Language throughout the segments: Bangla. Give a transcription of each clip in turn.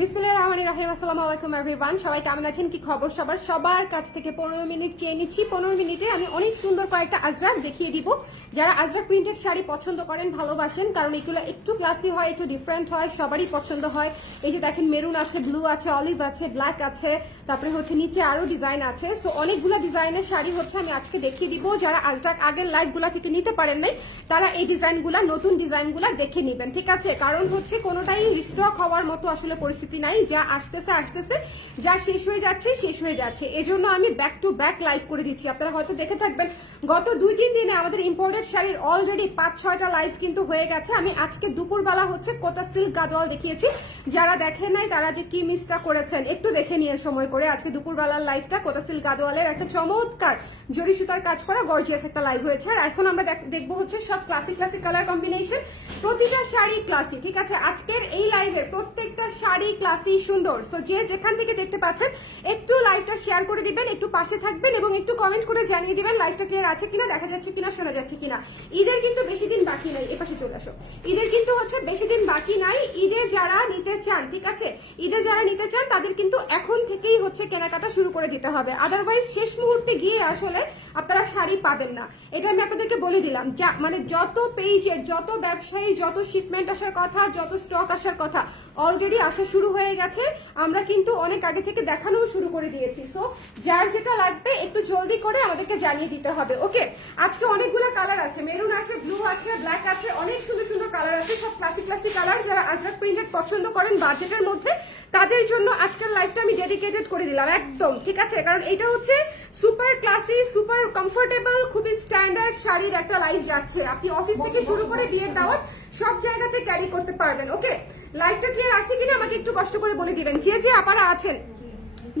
বিসমিল্লাহির রহমানির রহিম, আসসালামু আলাইকুম এভরিওয়ান সবাই কেমন আছেন? কি খবর সবার? সবার কাছ থেকে পনেরো মিনিট চেয়ে নিচ্ছি। পনেরো মিনিটে আমি অনেক সুন্দর কয়েকটা আজরাক দেখিয়ে দিব। যারা আজরাক প্রিন্টেড শাড়ি পছন্দ করেন, ভালোবাসেন, কারণ এগুলো একটু ক্লাসি হয়, একটু ডিফারেন্ট হয়, সবারই পছন্দ হয়। এই যে দেখেন মেরুন আছে ব্লু আছে অলিভ আছে ব্ল্যাক আছে, তারপরে হচ্ছে নিচে আরও ডিজাইন আছে। সো অনেকগুলো ডিজাইনের শাড়ি হচ্ছে আমি আজকে দেখিয়ে দিব। যারা আজরাক আগের লাইভগুলা থেকে নিতে পারেন নাই, তারা এই ডিজাইনগুলা নতুন ডিজাইনগুলা দেখে নেবেন, ঠিক আছে? কারণ হচ্ছে কোনোটাই রিস্টক হওয়ার মতো আসলে পরিস্থিতি নাই, যা আসতেছে আসতেছে, যা শেষ হয়ে যাচ্ছে, শেষ হয়ে যাচ্ছে। এজন্য আমি ব্যাক টু ব্যাক লাইভ করে দিচ্ছি। আপনারা হয়তো দেখে থাকবেন, গত দুই তিন দিনে আমাদের ইম্পোর্টেড শাড়ির অলরেডি পাঁচ, ছয়টা লাইভ কিন্তু হয়ে গেছে। আমি আজকে দুপুরবেলা হচ্ছে কোটা সিল্ক গাদোয়াল দেখিয়েছি। যারা দেখেন নাই, তারা যে কি মিসটা করেছেন, একটু দেখে নিয়ে সময় করে আজকে দুপুরবেলার লাইভটা কোটা সিল্ক গাদোয়ালের একটা চমৎকার জরি সুতার কাজ করা গর্জিয়াস একটা লাইভ হয়েছে। আর এখন আমরা দেখ- দেখব হচ্ছে সব ক্লাসিক ক্লাসিক কালার কম্বিনেশন প্রতিটা শাড়ি ক্লাসি ঠিক আছে? আজকের এই লাইভের প্রত্যেকটা শাড়ি ক্লাসি সুন্দর। সো যে যেখান থেকে দেখতে পাচ্ছেন, একটু লাইভটা শেয়ার করে দিবেন, একটু পাশে থাকবেন এবং একটু কমেন্ট করে জানিয়ে দিবেন লাইভটা ক্লিয়ার আছে কিনা, দেখা যাচ্ছে কিনা, শোনা যাচ্ছে কিনা। ঈদের কিন্তু বেশি দিন বাকি নাই, এপাশে চলে আসো। ঈদের কিন্তু হচ্ছে বেশি দিন বাকি নাই, ঈদে যারা নিতে চান, ঠিক আছে? ঈদে যারা নিতে চান, তাদের কিন্তু এখন থেকেই হচ্ছে কেনাকাটা শুরু করে দিতে হবে। আদারওয়াইজ শেষ মুহূর্তে গিয়ে আসলে আপনারা শাড়ি পাবেন না। এটা আমি আপনাদেরকে বলে দিলাম। যা মানে যত পেজের যত ব্যবসায়ীর, যত শিপমেন্ট আসার কথা, যত স্টক আসার কথা অলরেডি আসা শুরু হয়ে গেছে। আমরা কিন্তু অনেক আগে থেকে দেখানোও শুরু করে দিয়েছি। সো যার যেটা লাগবে একটু জলদি করে আমাদেরকে জানিয়ে দিতে হবে। ওকে আজকে অনেকগুলো কালার আছে। মেরুন আছে ব্লু আছে ব্ল্যাক আছে, অনেক সুন্দর সুন্দর কালার আছে। সব ক্লাসিক ক্লাসিক কালার যারা আজরাক প্রিন্টেড পছন্দ করেন বাজেটের মধ্যে, তাদের জন্য আজকের লাইফটা আমি ডেডিকেটেড করে দিলাম একদম, ঠিক আছে? কারণ এটা হচ্ছে সুপার ক্লাসি সুপার কমফোর্টেবল খুবই স্ট্যান্ডার্ড শাড়ির একটা লাইফ যাচ্ছে। আপনি অফিস থেকে শুরু করে বিয়ের দাওয়াত সব জায়গাতে ক্যারি করতে পারবেন। ওকে লাইফটা ক্লিয়ার আছে কিনা আমাকে একটু কষ্ট করে বলে দিবেন। যে যে আপারা আছেন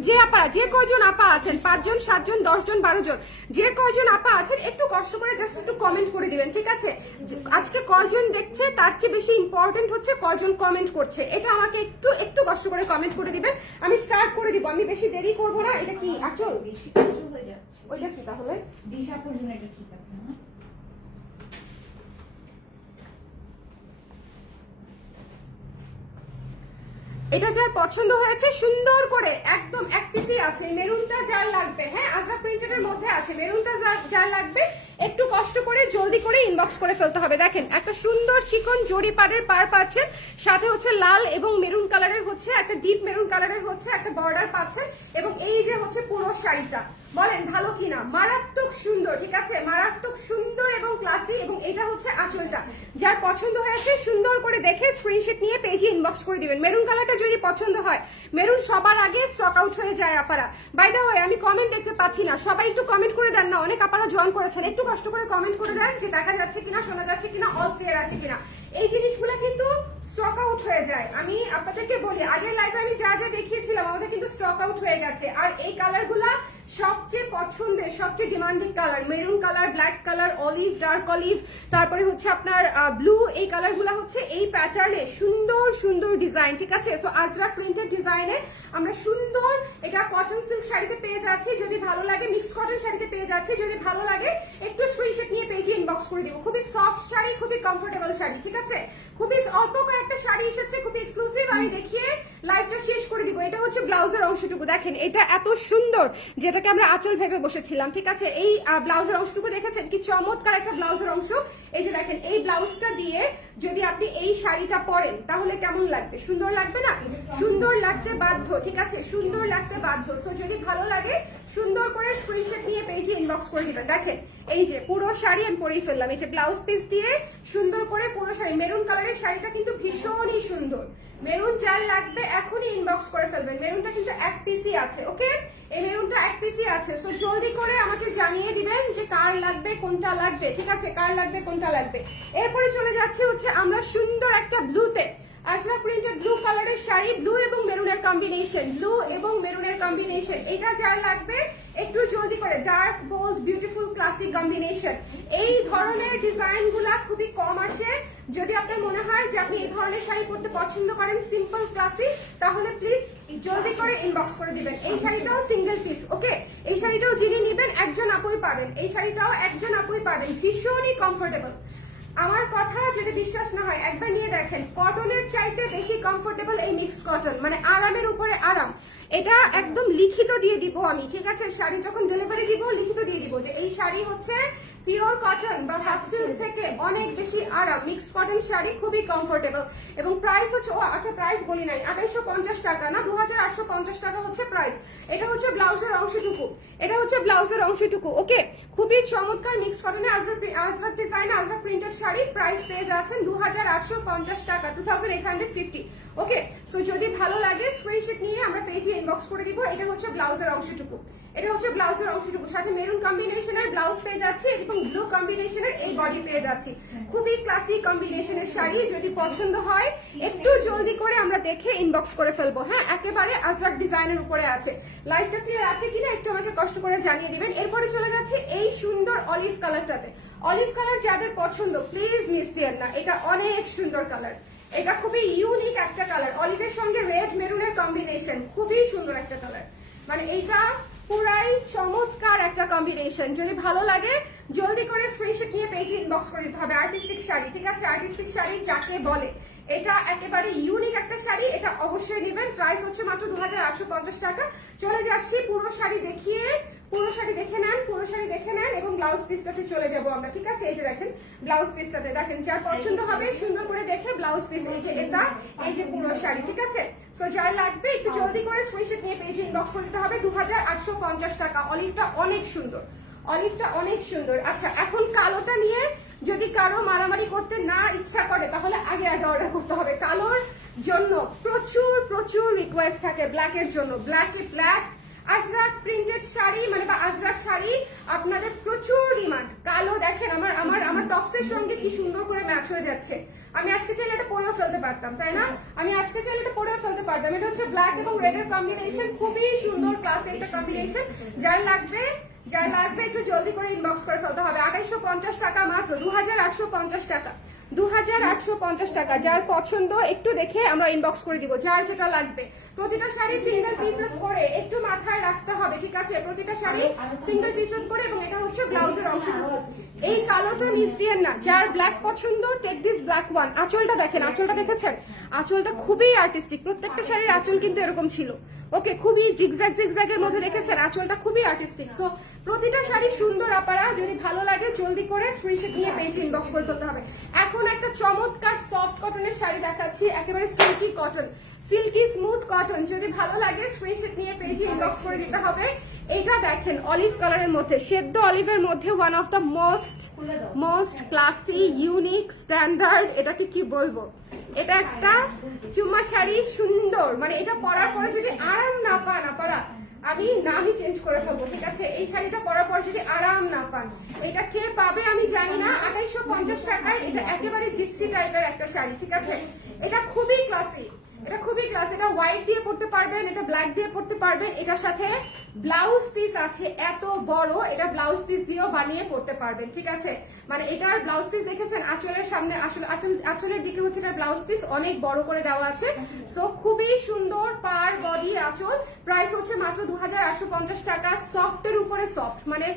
যে আপা যে কজন আপা আছেন পাঁচজন সাতজন দশজন বারো জন যে কয়জন আপা আছেন একটু কষ্ট করে জাস্ট একটু কমেন্ট করে দিবেন ঠিক আছে? আজকে কজন দেখছে তার চেয়ে বেশি ইম্পর্টেন্ট হচ্ছে কজন কমেন্ট করছে। এটা আমাকে একটু একটু কষ্ট করে কমেন্ট করে দিবেন। আমি স্টার্ট করে দিব আমি বেশি দেরি করব না। এটা কি আচল? হয়ে ওইটা কি তাহলে? দিশা পর্যন্ত এটা ঠিক আছে এটা যার পছন্দ হয়েছে, সুন্দর করে, একদম এক পিসি আছে। মেরুনটা যার লাগবে হ্যাঁ আজরা প্রিন্টেড এর মধ্যে আছে। মেরুনটা যার লাগবে, একটু কষ্ট করে জলদি করে ইনবক্স করে ফেলতে হবে। দেখেন, একটা সুন্দর চিকন জরি পাড়ের পার পাচ্ছেন, সাথে হচ্ছে লাল এবং মেরুন কালারের হচ্ছে, একটা ডিপ মেরুন কালারের হচ্ছে, একটা বর্ডার পাচ্ছেন, এবং এই যে হচ্ছে পুরো শাড়িটা, বলেন ভালো কিনা? মারাত্মক সুন্দর, ঠিক আছে? মারাত্মক সুন্দর এবং ক্লাসি এবং এটা হচ্ছে আঁচলটা। যার পছন্দ হয়েছে সুন্দর করে দেখে স্ক্রিনশট নিয়ে পেজে ইনবক্স করে দিবেন। মেরুন কালারটা যদি পছন্দ হয় মেরুন সবার আগে স্টক আউট হয়ে যায় আপারা। বাই দা ওয়ে আমি কমেন্ট দেখতে পাচ্ছি না। সবাই একটু কমেন্ট করে দেন না, অনেক আপারা জয়েন করেছেন। একটু কষ্ট করে কমেন্ট করে দেন যে দেখা যাচ্ছে কিনা, শোনা যাচ্ছে কিনা অল ক্লিয়ার আছে কিনা। এই জিনিসগুলো কিন্তু স্টক আউট হয়ে যায়। আমি আপনাদেরকে বলি, আগের লাইভে আমি যা যা দেখিয়েছিলাম, আমাদের কিন্তু স্টক আউট হয়ে গেছে। আর এই কালারগুলা সবচেয়ে পছন্দের, সবচেয়ে demanding colour maroon colour black colour olive dark olive তারপরে হচ্ছে আপনার ব্লু এই কালারগুলো হচ্ছে এই প্যাটার্নে সুন্দর সুন্দর ডিজাইন ঠিক আছে? সো আজরা প্রিন্টেড ডিজাইনে আমরা সুন্দর এটা কটন সিল্ক শাড়িতে পেয়ে যাচ্ছি। যদি ভালো লাগে মিক্স কটন শাড়িতে পেয়ে যাচ্ছি। যদি ভালো লাগে, একটু স্ক্রিনশট নিয়ে পেজে ইনবক্স করে দিব। খুবই সফট শাড়ি, খুবই কমফোর্টেবল শাড়ি, ঠিক আছে? খুবই অল্প কয়েকটা শাড়ি এসেছে, খুবই এক্সক্লুসিভ আমি দেখিয়ে লাইভটা শেষ করে দিব। এটা হচ্ছে ব্লাউজের অংশটুকু। দেখেন, এটা এত সুন্দর যেটাকে আমরা আঁচল ভেবে বসেছিলাম, ঠিক আছে? এই ব্লাউজের অংশটুকু দেখেছেন? কি চমৎকার একটা ব্লাউজের অংশ। এই যে দেখেন, এই ব্লাউজটা দিয়ে যদি আপনি এই শাড়িটা পরেন, তাহলে কেমন লাগবে? সুন্দর লাগবে না? সুন্দর লাগতে বাধ্য, ঠিক আছে? সুন্দর লাগতে বাধ্য। সো যদি ভালো লাগে, সুন্দর করে স্ক্রিনশট নিয়ে পেজে ইনবক্স করে দিবেন। দেখেন, এই যে পুরো শাড়ি আমি পরেই ফেললাম। এই যে ব্লাউজ পিস দিয়ে সুন্দর করে পুরো শাড়ি মেরুন কালারের শাড়িটা কিন্তু ভীষণই সুন্দর। মেরুন যার লাগবে, এখনই ইনবক্স করে ফেলবেন। মেরুনটা কিন্তু এক পিসি আছে ওকে এই মেরুনটা এক পিসি আছে। সো জলদি করে আমাকে জানিয়ে দিবেন যে কার লাগবে, কোনটা লাগবে, ঠিক আছে? কার লাগবে, কোনটা লাগবে? এরপরে চলে যাচ্ছে হচ্ছে আমরা সুন্দর একটা ব্লুতে আজরা প্রিন্টের ব্লু কালারের শাড়ি ব্লু এবং মেরুনের কম্বিনেশন ব্লু এবং মেরুনের কম্বিনেশন এটা যার লাগবে একটু জলদি করে dark bold beautiful classic combination এই ধরনের ডিজাইনগুলা খুবই কম আসে। যদি আপনার মনে হয় যে আপনি এই ধরনের শাড়ি পরতে পছন্দ করেন সিম্পল ক্লাসিক তাহলে প্লিজ জলদি করে ইনবক্স করে দিবেন। এই শাড়িটাও সিঙ্গেল পিস ওকে এই শাড়িটাও যিনি নেবেন, একজন আপুই পাবেন। এই শাড়িটাও একজন আপুই পাবেন। ভীষণই কমফোর্টেবল আমার কথা যদি বিশ্বাস না হয়, একবার নিয়ে দেখেন কটনের চাইতে বেশি কমফোর্টেবল এই মিক্সড কটন মানে আরামের উপরে আরাম। এটা একদম লিখিত দিয়ে দিব আমি, ঠিক আছে? শাড়ি যখন ডেলিভারি দিব, লিখিত দিয়ে দিব যে এই শাড়ি হচ্ছে পিওর কটন বা হাফ সিল্ক থেকে অনেক বেশি আরাম। মিক্সড কটন শাড়ি খুবই কমফোর্টেবল এবং প্রাইস হচ্ছে ও আচ্ছা প্রাইস বলি নাই। আঠাইশো পঞ্চাশ টাকা না? দু হাজার আটশো পঞ্চাশ টাকা হচ্ছে প্রাইস এটা হচ্ছে ব্লাউজের অংশটুকু। এটা হচ্ছে ব্লাউজের অংশটুকু। ওকে? খুবই চমৎকার mix কটনে ajrak design ajrak printed sari. Price পেয়ে যাচ্ছেন দু হাজার আটশো পঞ্চাশ টাকা two thousand eight hundred fifty. Okay? So যদি ভালো লাগে স্ক্রিনশট নিয়ে আমরা পেজে ইনবক্স করে দিব। এটা হচ্ছে ব্লাউজের অংশটুকু। এটা হচ্ছে ব্লাউজের অংশটুকু সাথে মেরুন কম্বিনেশনের ব্লাউজ পেয়ে যাচ্ছি এবং ব্লু কম্বিনেশনের এই বডি পেয়ে যাচ্ছি। খুবই ক্লাসি কম্বিনেশনের শাড়ি, যদি পছন্দ হয়, একটু জলদি করে আমরা দেখে ইনবক্স করে ফেলব। হ্যাঁ একেবারে আজরাক ডিজাইনের উপরে আছে। লাইভটা ক্লিয়ার আছে কিনা একটু আমাকে কষ্ট করে জানিয়ে দিবেন। এরপরে চলে যাচ্ছে এই সুন্দর অলিভ কালারটাতে অলিভ কালার যাদের পছন্দ প্লিজ মিস দিয়েন না। এটা অনেক সুন্দর কালার এটা খুবই ইউনিক একটা কালার অলিভের সঙ্গে রেড মেরুনের কম্বিনেশন খুবই সুন্দর একটা কালার মানে এইটা পুরাই চমৎকার একটা কম্বিনেশন যদি ভালো লাগে, জলদি করে স্ক্রিনশট নিয়ে পেজে ইনবক্স করে দিতে হবে। আর্টিস্টিক শাড়ি, ঠিক আছে? আর্টিস্টিক শাড়ি যাকে বলে। এটা একেবারে ইউনিক একটা শাড়ি, এটা অবশ্যই নেবেন। প্রাইস হচ্ছে মাত্র দু হাজার আটশো পঞ্চাশ টাকা। চলে যাচ্ছি পুরো শাড়ি দেখিয়ে। পুরো শাড়ি দেখে নেন, পুরো শাড়ি দেখে নেন এবং ব্লাউজ পিসটাতে চলে যাব আমরা, ঠিক আছে? এই যে দেখেন ব্লাউজ পিসটাতে দেখেন, যার পছন্দ হবে সুন্দর করে দেখে ব্লাউজ পিস এই যে এটা, এই যে পুরো শাড়ি, ঠিক আছে? সো যার লাগবে, একটু জলদি করে স্ক্রিনশট নিয়ে পেজে ইনবক্স করে দিতে হবে দু হাজার আটশো পঞ্চাশ টাকা। অলিভটা অনেক সুন্দর। অলিভটা অনেক সুন্দর। আচ্ছা এখন কালোটা নিয়ে যদি কারও মারামারি করতে না ইচ্ছা করে, তাহলে আগে আগে অর্ডার করতে হবে। কালোর জন্য প্রচুর প্রচুর রিকোয়েস্ট থাকে ব্ল্যাকের জন্য। ব্ল্যাকে ব্ল্যাক আজরাক প্রিন্টেড শাড়ি মানে বা আজরাক শাড়ি, আপনাদের প্রচুর ডিমান্ড। কালো দেখেন, আমার আমার আমার টপসের সঙ্গে কি সুন্দর করে ম্যাচ হয়ে যাচ্ছে। আমি আজকে চাইলে এটা পরেও ফেলতে পারতাম, তাই না? আমি আজকে চাইলে এটা পরেও ফেলতে পারতাম। এটা হচ্ছে ব্ল্যাক এবং রেড এর কম্বিনেশন খুবই সুন্দর ক্লাস একটা কম্বিনেশন যার লাগবে যার লাগবে একটু জলদি করে ইনবক্স করে ফেলতে হবে। আঠাইশো পঞ্চাশ টাকা মাত্র দু হাজার আটশো পঞ্চাশ টাকা। দু হাজার আটশো পঞ্চাশ টাকা, যার পছন্দ একটু দেখে আমরা ইনবক্স করে দিব, যার যেটা লাগবে। প্রতিটা শাড়ি সিঙ্গেল পিসেস করে একটু মাথায় রাখতে হবে, ঠিক আছে? প্রতিটা শাড়ি সিঙ্গেল পিসেস করে এবং এটা হচ্ছে ব্লাউজের অংশটুকু। এই কালোটা মিস দিয়েন না, যার ব্ল্যাক পছন্দ টেক দিস ব্ল্যাক ওয়ান আঁচলটা দেখেন, আঁচলটা দেখেছেন? আঁচলটা খুবই আর্টিস্টিক প্রত্যেকটা শাড়ির আঁচল কিন্তু এরকম ছিল। ওকে খুবই জিগজ্যাগ জিগজ্যাগের মধ্যে রেখেছেন আঁচলটা খুবই আর্টিস্টিক সো প্রতিটা শাড়ি সুন্দর আপারা। যদি ভালো লাগে, জলদি করে স্ক্রিনশট নিয়ে পেজে ইনবক্স করে ফেলতে হবে। এখন একটা চমৎকার সফট কটনের শাড়ি দেখাচ্ছি। একেবারে silky cotton silky smooth cotton. যদি ভালো লাগে স্ক্রিনশট নিয়ে পেজে ইনবক্স করে দিতে হবে। এটা দেখেন অলিভ কালারের মধ্যে। সেদ্ধ অলিভের মধ্যে one of the most most classy unique standard এটাকে কি বলব? এটা একটা চুম্মা শাড়ি সুন্দর। মানে এটা পরার পরে যদি আরাম না পান আপনারা আমি নামই চেঞ্জ করে ফেলব ঠিক আছে? এই শাড়িটা পরার পর যদি আরাম না পান এটা কে পাবে আমি জানি না। আঠাইশো পঞ্চাশ টাকায় এটা একেবারে জিপসি টাইপের একটা শাড়ি ঠিক আছে? এটা খুবই ক্লাসি এটা খুবই ক্লাস এটা হোয়াইট দিয়ে পড়তে পারবেন, এটা ব্ল্যাক দিয়ে পড়তে পারবেন। এটার সাথে ব্লাউজ পিস আছে, এত বড়, এটা ব্লাউজ পিস দিয়েও বানিয়ে পড়তে পারবেন, ঠিক আছে? মানে এটার ব্লাউজ পিস দেখেছেন, আঁচলের সামনে আসলে, আঁচল, আঁচলের দিকে হচ্ছে এটা ব্লাউজ পিস অনেক বড় করে দেওয়া আছে। সো খুবই সুন্দর পার বডি আঁচল প্রাইস হচ্ছে মাত্র দু হাজার আটশো পঞ্চাশ টাকা, সফটের উপরে সফট মানে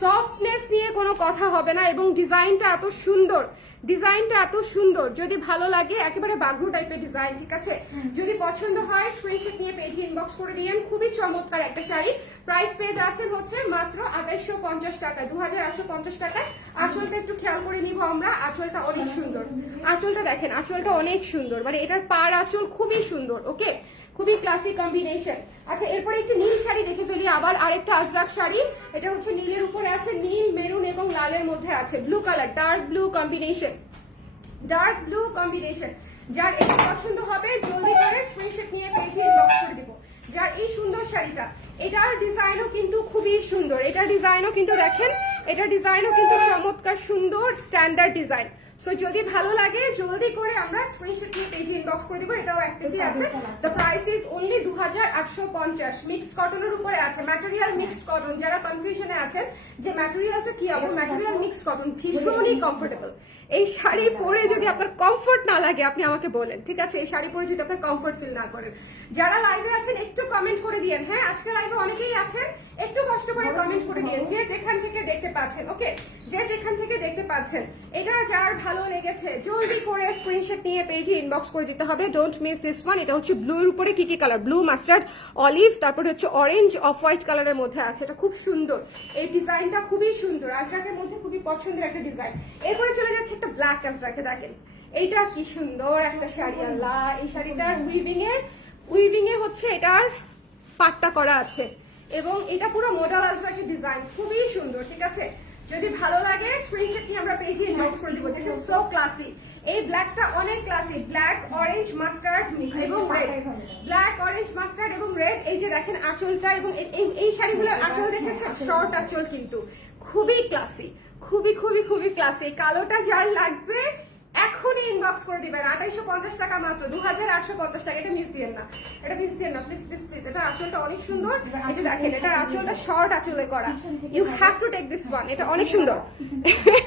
সফটনেস নিয়ে কোনো কথা হবে না, এবং ডিজাইনটা এত সুন্দর। ডিজাইনটা এত সুন্দর। যদি ভালো লাগে একেবারে বাঘরু টাইপের ডিজাইন ঠিক আছে? যদি পছন্দ হয় স্ক্রিনশট নিয়ে পেজে ইনবক্স করে দিয়েন খুবই চমৎকার একটা শাড়ি। প্রাইস পেজ আছে হচ্ছে মাত্র আঠাইশো পঞ্চাশ টাকা দু হাজার আটশো পঞ্চাশ টাকায়। আঁচলটা একটু খেয়াল করে নিব আমরা। আঁচলটা অনেক সুন্দর। আঁচলটা দেখেন আঁচলটা অনেক সুন্দর। মানে এটার পার আঁচল খুবই সুন্দর ওকে খুবই ক্লাসিক কম্বিনেশন আচ্ছা এরপরে একটু নীল শাড়ি দেখে ফেলি, আবার আরেকটা আজরাক শাড়ি। এটা হচ্ছে নীলের উপরে আছে নীল, মেরুন এবং লালের মধ্যে আছে blue colour dark blue combination dark blue combination যার এটা পছন্দ হবে, জলদি করে স্ক্রিনশট নিয়ে পেজে ইনবক্স করে দিব। যার এই সুন্দর শাড়িটা, এটার ডিজাইনও কিন্তু খুবই সুন্দর। এটার ডিজাইনও কিন্তু দেখেন, এটার ডিজাইনও কিন্তু চমৎকার সুন্দর স্ট্যান্ডার্ড ডিজাইন সো যদি ভালো লাগে জলদি করে আমরা স্ক্রিনশট নিয়ে পেজে ইনবক্স করে দিব এটাও এক পিসি আছে। দ্য প্রাইস ইজ অনলি দু হাজার আটশো পঞ্চাশ। মিক্সড কটনের উপরে আছে। ম্যাটেরিয়াল মিক্সড কটন যারা কনফিউশনে আছেন যে ম্যাটেরিয়ালটা কি হবে ম্যাটেরিয়াল মিক্সড কটন ভীষণই কমফোর্টেবল এই শাড়ি পরে যদি আপনার কমফোর্ট না লাগে আপনি আমাকে বলেন ঠিক আছে? এই শাড়ি পরে যদি আপনার কমফোর্ট ফিল না করেন। যারা লাইভে আছেন একটু কমেন্ট করে দিয়েন। হ্যাঁ আজকে লাইভে অনেকেই আছেন একটু কষ্ট করে কমেন্ট করে দিয়েন। যে যেখান থেকে দেখতে পাচ্ছেন ওকে যে যেখান থেকে দেখতে পাচ্ছেন এটা যার ভালো লেগেছে। জলদি করে স্ক্রিনশট নিয়ে পেজে ইনবক্স করে দিতে হবে। ডোন্ট মিস দিস ওয়ান এটা হচ্ছে ব্লুর উপরে কি কি কালার ব্লু মাস্টার্ড অলিভ তারপরে হচ্ছে অরেঞ্জ অফ হোয়াইট কালারের মধ্যে আছে। এটা খুব সুন্দর। এই ডিজাইনটা খুবই সুন্দর। আজরাকের মধ্যে খুবই পছন্দের একটা ডিজাইন এরপরে চলে যাচ্ছে একটা ব্ল্যাক আজরাকে দেখেন। এইটা কি সুন্দর একটা শাড়ি। আল্লাহ, এই শাড়িটার উইভিং এ উইভিং এ হচ্ছে এটার পাট্টা করা আছে। এবং এটা পুরো মডেল আজরাকের ডিজাইন খুবই সুন্দর, ঠিক আছে? যদি ভালো লাগে স্ক্রিনশট নিয়ে আমরা পেজে ইনবক্স করে দিব। দিস ইজ সো ক্লাসি এই ব্ল্যাকটা অনেক ক্লাসি ব্ল্যাক অরেঞ্জ মাস্টার্ড এবং রেড ব্ল্যাক অরেঞ্জ মাস্টার্ড এবং রেড এই যে দেখেন আঁচলটা এবং এই- এই- শাড়িগুলো শাড়িগুলোর আঁচল দেখেছেন? শর্ট আঁচল কিন্তু। খুবই ক্লাসি খুবই খুবই খুবই ক্লাসি কালোটা যার লাগবে এখনই ইনবক্স করে দিবেন। আঠাইশো পঞ্চাশ টাকা মাত্র দু হাজার আটশো পঞ্চাশ টাকা। এটা মিস দিয়েন না। এটা মিস দিয়েন না। প্লিজ প্লিজ প্লিজ এটা আঁচলটা অনেক সুন্দর। এই যে দেখেন, এটা আঁচলটা শর্ট আঁচলে করা। You have to take this one এটা অনেক সুন্দর।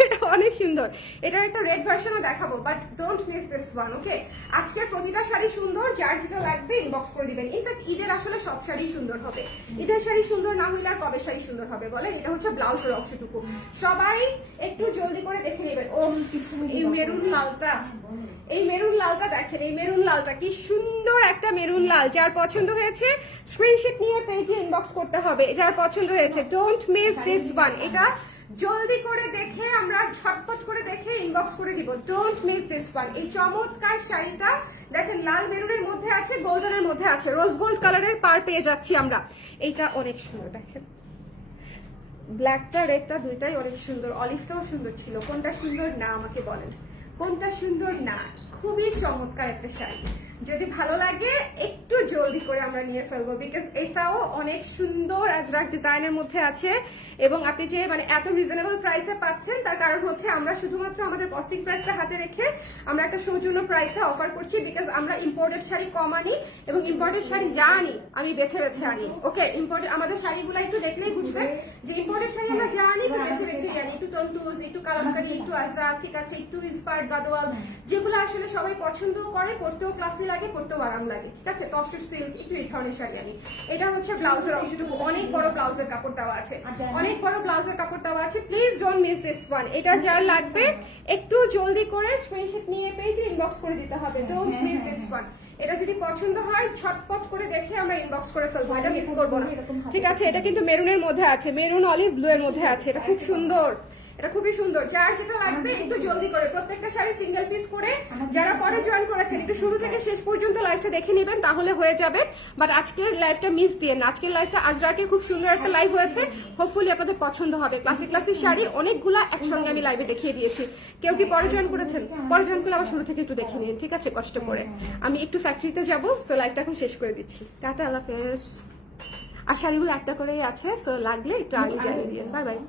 এটা অনেক সুন্দর। এটার একটা রেড ভার্সনও দেখাবো but don't miss this one okay আজকের প্রতিটা শাড়ি সুন্দর, যার যেটা লাগবে ইনবক্স করে দিবেন। ইনফ্যাক্ট ঈদের আসলে সব শাড়ি সুন্দর হবে। ঈদের শাড়ি সুন্দর না হইলে আর কবে শাড়ি সুন্দর হবে বলেন? এটা হচ্ছে ব্লাউজের অংশটুকু। সবাই একটু জলদি করে দেখে নেবেন। ও মেরুন লালটা এই মেরুন লালটা দেখেন, এই মেরুন লালটা কি সুন্দর একটা মেরুন লাল, যার পছন্দ হয়েছে স্ক্রিনশট নিয়ে পেজে ইনবক্স করতে হবে, যার পছন্দ হয়েছে। ডোন্ট মিস দিস ওয়ান এটা জলদি করে দেখে আমরা ঝটপট করে দেখে ইনবক্স করে দিব। ডোন্ট মিস দিস ওয়ান এই চমৎকার শাড়িটা দেখেন, লাল মেরুনের মধ্যে আছে, গোল্ডেনের মধ্যে আছে। রোজ গোল্ড কালারের পার পেয়ে যাচ্ছি আমরা। এইটা অনেক সুন্দর, দেখেন। ব্ল্যাকটা রেডটা দুইটাই অনেক সুন্দর। অলিভটাও সুন্দর ছিল। কোনটা সুন্দর না আমাকে বলেন। কোনটা সুন্দর না? খুবই চমৎকার একটা শাড়ি। যদি ভালো লাগে, একটু জলদি করে আমরা নিয়ে ফেলব বিকজ এটাও অনেক সুন্দর আজরাক ডিজাইনের মধ্যে আছে। এবং আপনি যে মানে এত রিজনেবল প্রাইসে পাচ্ছেন, তার কারণ হচ্ছে আমরা শুধুমাত্র আমাদের কস্টিং প্রাইসটা হাতে রেখে আমরা একটা সৌজন্য প্রাইসে অফার করছি বিকজ আমরা ইম্পোর্টেড শাড়ি কম আনি এবং ইম্পোর্টেড শাড়ি যা আনি, আমি বেছে বেছে আনি। ওকে ইম্পোর্টেড আমাদের শাড়িগুলো একটু দেখলেই বুঝবেন যে ইম্পোর্টেড শাড়ি আমরা যা আনি বেছে বেছে আনি। একটু তন্তুজ, একটু কালামকারি একটু আজরাক, ঠিক আছে, একটু ইন্সপায়ার্ড গাদোয়াল যেগুলো আসলে সবাই পছন্দও করে পড়তেও ক্লাসি লাগে পড়তেও আরাম লাগে ঠিক আছে? তসর সিল্ক একটু এই ধরনের শাড়ি আনি। এটা হচ্ছে ব্লাউজের অংশটুকু অনেক বড় ব্লাউজের কাপড় দেওয়া আছে। অনেক বড় ব্লাউজের কাপড় দেওয়া আছে। Please don't miss this one এটা যার লাগবে একটু জলদি করে স্ক্রিনশট নিয়ে পেজে ইনবক্স করে দিতে হবে। ডোন্ট মিস দিস ওয়ান এটা যদি পছন্দ হয় ছটপট করে দেখে আমরা ইনবক্স করে ফেলব। এটা মিস করব না। ঠিক আছে? এটা কিন্তু মেরুনের মধ্যে আছে। মেরুন অলিভ ব্লু এর মধ্যে আছে। এটা খুব সুন্দর। এটা খুবই সুন্দর। যার যেটা লাগবে একটু জলদি করে প্রত্যেকটা শাড়ি সিঙ্গেল পিস করে যারা পরে জয়েন করেছেন একটু শুরু থেকে শেষ পর্যন্ত লাইভটা দেখে নেবেন তাহলে হয়ে যাবে। বাট আজকের লাইভটা মিস দিয়ে না। আজকের লাইভটা আজ রাতে খুব সুন্দর একটা লাইভ হয়েছে। হোপফুলি আপনাদের পছন্দ হবে। ক্লাসিক ক্লাসিক শাড়ি অনেকগুলা একসঙ্গে আমি লাইভে দেখিয়ে দিয়েছি। কেউ কি পরে জয়েন করেছেন? পরে জয়েন করলে আবার শুরু থেকে একটু দেখে নিন। ঠিক আছে কষ্ট করে। আমি একটু ফ্যাক্টরিতে যাব সো লাইভটা এখন শেষ করে দিচ্ছি। টাটা আল্লাহ হাফেজ। আর শাড়িগুলো একটা করেই আছে সো লাগলে একটু আমি জানিয়ে দিন বাই বাই